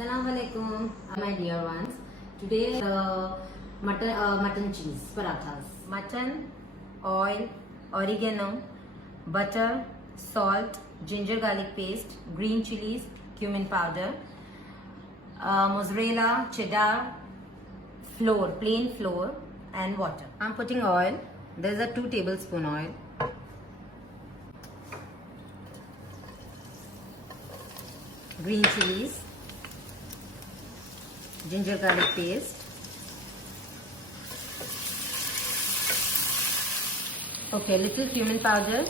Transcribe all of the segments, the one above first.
Assalamualaikum, my dear ones. Today mutton cheese parathas. Mutton, oil, oregano, butter, salt, ginger garlic paste, green chilies, cumin powder, mozzarella, cheddar, flour, plain flour, and water. I'm putting oil. There's a 2 tablespoon oil. Green chilies, ginger garlic paste, okay, little cumin powder,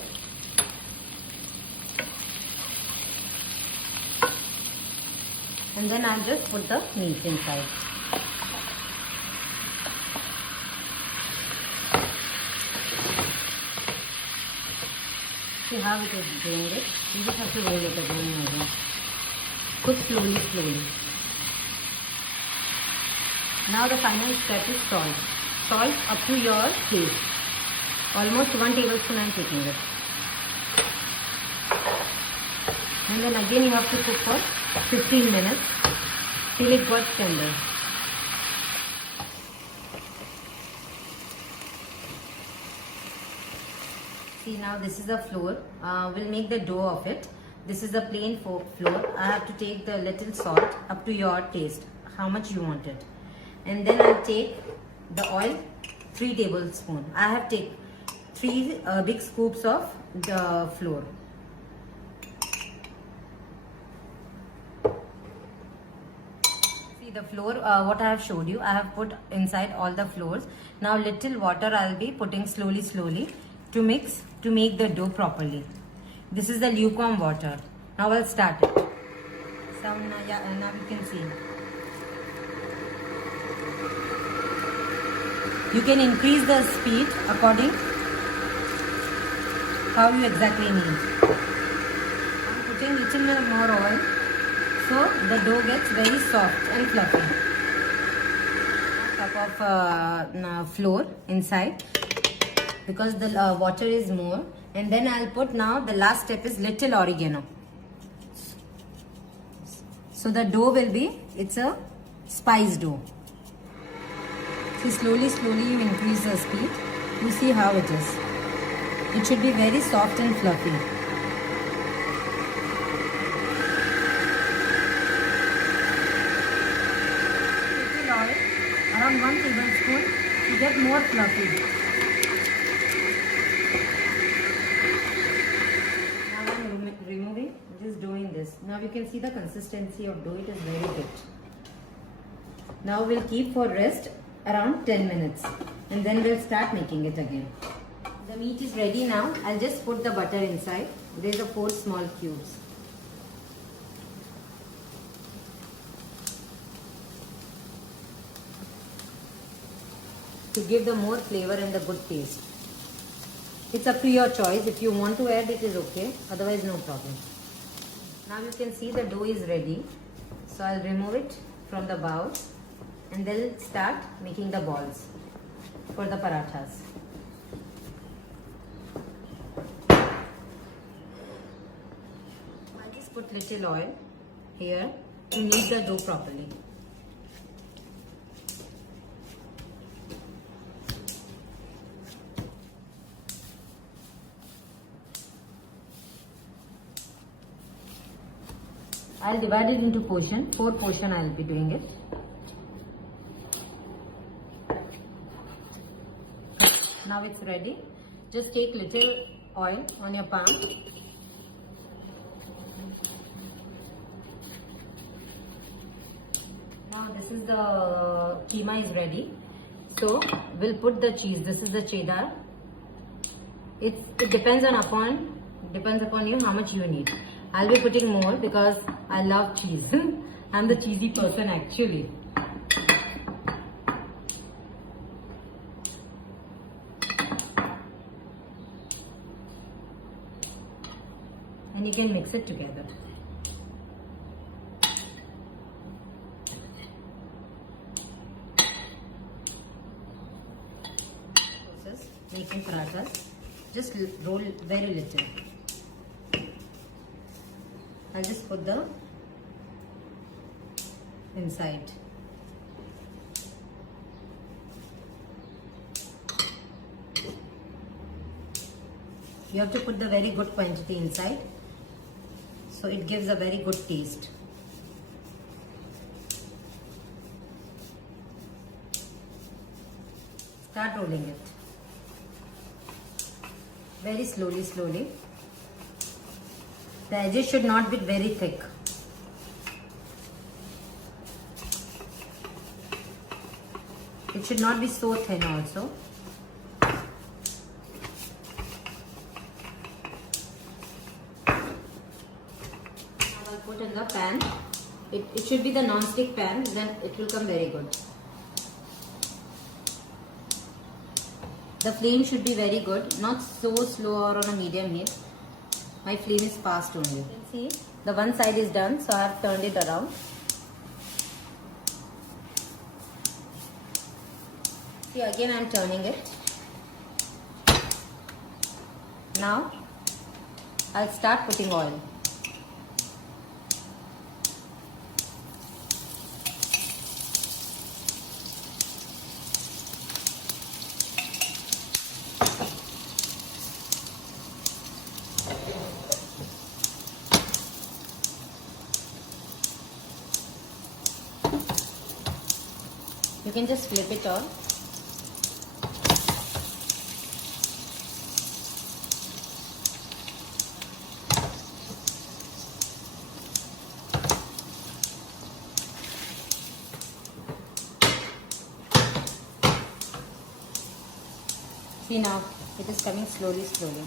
and then I'll just put the meat inside. See how it is doing it? You just have to roll it again and again. Cook slowly, slowly. Now the final step is salt. Salt up to your taste. Almost 1 tablespoon I am taking it. And then again you have to cook for 15 minutes till it got tender. See, now this is the flour. We'll make the dough of it. This is the plain flour. I have to take the little salt up to your taste, how much you want it. And then I'll take the oil, 3 tablespoons. I have take 3 big scoops of the flour. See the flour, what I have showed you, I have put inside all the flours. Now little water I'll be putting slowly, slowly to mix, to make the dough properly. This is the lukewarm water. Now I'll start it. So now you can see. You can increase the speed according how you exactly need. I'm putting little bit more oil so the dough gets very soft and fluffy. Cup of flour inside because the water is more. And then I'll put now the last step is little oregano. So the dough will be, it's a spice dough. See, slowly, slowly you increase the speed. You see how it is. It should be very soft and fluffy. Little oil, around 1 tablespoon to get more fluffy. Now you can see the consistency of dough, it is very good. Now we'll keep for rest around 10 minutes and then we'll start making it again. The meat is ready now. I'll just put the butter inside. There's a 4 small cubes. To give the more flavor and the good taste. It's up to your choice. If you want to add it is okay. Otherwise no problem. Now you can see the dough is ready. So I'll remove it from the bowl and then start making the balls for the parathas. I'll just put little oil here to knead the dough properly. I'll divide it into portion. 4 portion I'll be doing it. Now it's ready. Just take little oil on your palm. Now this is the keema is ready. So we'll put the cheese. This is the cheddar. It depends upon you how much you need. I'll be putting more because I love cheese. I'm the cheesy person actually. And you can mix it together. Making parathas, just roll very little. I'll just put the inside. You have to put the very good quantity inside, so it gives a very good taste. Start rolling it. Very slowly, slowly. The edges should not be very thick. It should not be so thin also. I'll put in the pan. It should be the non-stick pan, then it will come very good. The flame should be very good, not so slow or on a medium heat. My flame is fast only. You can see the one side is done, so I have turned it around. See, again I am turning it. Now I'll start putting oil. You can just flip it on. See now, it is coming slowly, slowly.